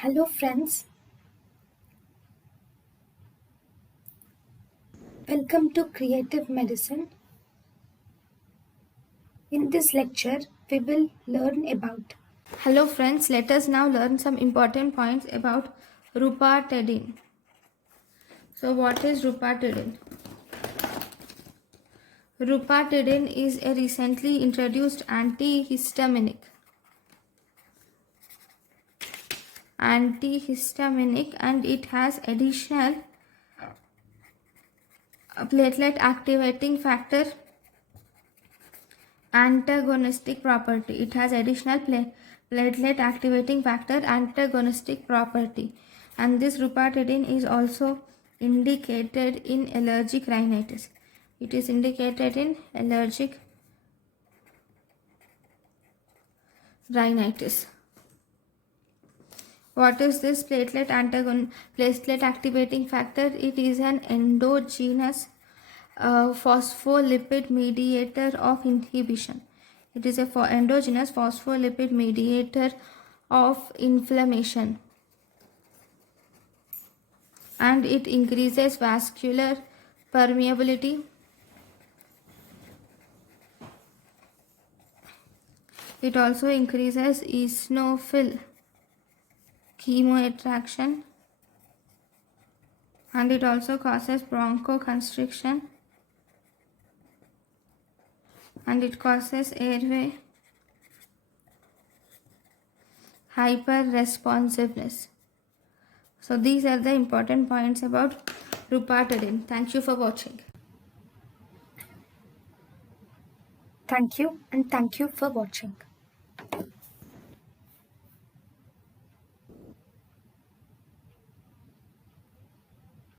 Hello friends, welcome to Creative Medicine. In this lecture, we will learn about. Hello friends, let us now learn some important points about rupatidine. So what is rupatidine? Rupatidine is a recently introduced antihistaminic and it has additional platelet activating factor antagonistic property. It has additional platelet activating factor antagonistic property, and this rupatidine is also indicated in allergic rhinitis. It is indicated in allergic rhinitis. What is this platelet activating factor? It is an endogenous phospholipid mediator of inhibition. It is a endogenous phospholipid mediator of inflammation, and it increases vascular permeability. It also increases eosinophil chemoattraction, and it also causes bronchoconstriction, and it causes airway hyperresponsiveness. So these are the important points about rupatidine. Thank you for watching. Thank you and thank you for watching.